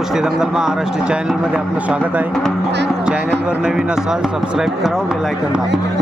कुस्ती दंगल महाराष्ट्र चॅनलमध्ये आपलं स्वागत आहे। चॅनलवर नवीन असाल सबस्क्राईब करा, बेल आयकॉन दाबा।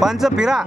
पंच फिरा।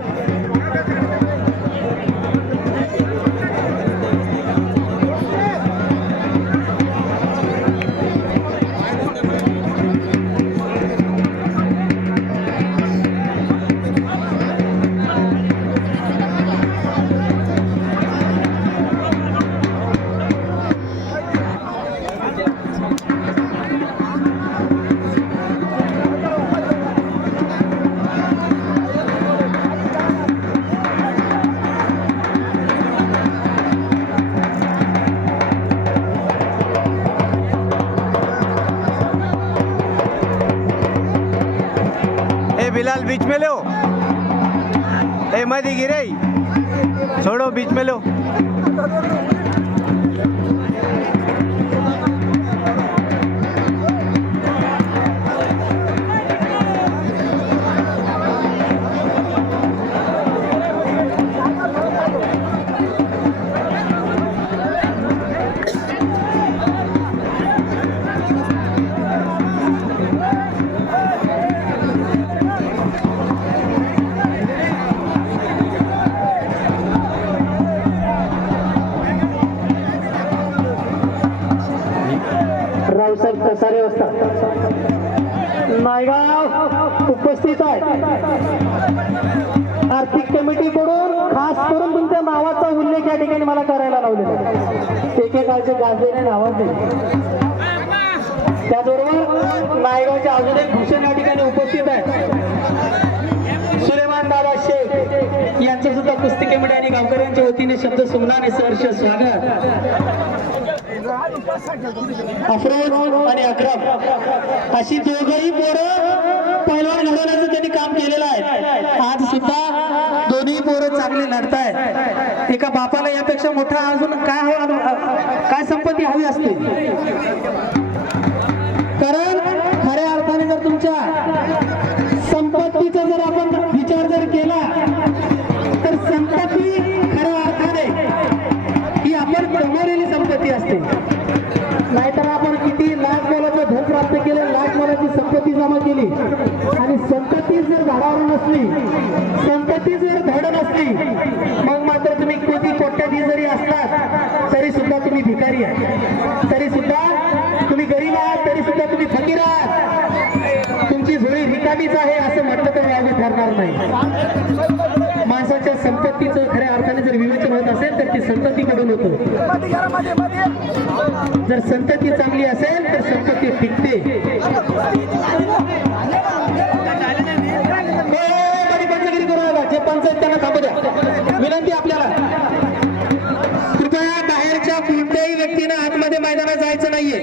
बिलाल बीच में लो, ए मदी गिरे छोड़ो, बीच में लो। रावसाहेब कसारे नायगाव उपस्थित आहे। आर्थिक कमिटीकडून खास करून तुमच्या नावाचा उल्लेख या ठिकाणी मला करायला लावलेला आहे। एकेकाळचे गाजलेले नावाचे, त्याचबरोबर नायगावचे अजून एक भूषण या ठिकाणी उपस्थित आहे। सुलेमान दादा शेख यांचं सुद्धा कुस्ती कमिटी आणि गावकऱ्यांच्या वतीने शब्द सुमनाने सहर्ष स्वागत। अफरोज आणि अक्रम अशी दोघंही पोरं पैलवान घडवण्याचं त्यांनी काम केलेलं आहे। आज सुद्धा दोन्ही पोरं चांगले लढतायत। एका बापाला यापेक्षा मोठा अजून काय संपत्ती हवी असते, कारण खऱ्या अर्थाने जर तुमच्या संपत्तीचा जर आपण विचार जर केला तर संपत्ती खऱ्या अर्थाने ही आपण कमवलेली संपत्ती असते। नाहीतर आपण किती लाख मोलाचं धन प्राप्त केलं, लाख मोलाची संपत्ती जमा केली आणि संपत्ती जर झाडावर नसली, संपत्ती जर धड नसली, मग मात्र तुम्ही कोटी कोट्याधी जरी असलात तरी सुद्धा तुम्ही भिकारी आहात, तरी सुद्धा तुम्ही गरीब आहात, तरी सुद्धा तुम्ही फकीर आहात, तुमची झोळी रिकामीच आहे असं म्हटलं तर व्याज ठरणार नाही। माणसाच्या संपत्तीचं खऱ्या अर्थाने जर विवेचन होत असेल तर ती संततीकडून होतं। जर संतती चांगली असेल तर संपत्ती टिकते। पंचगिरी करू नका, जे पंचायत त्यांना थांबू द्या। विनंती आपल्याला, कृपया बाहेरच्या कोणत्याही व्यक्तीनं आतमध्ये मैदानात जायचं नाहीये।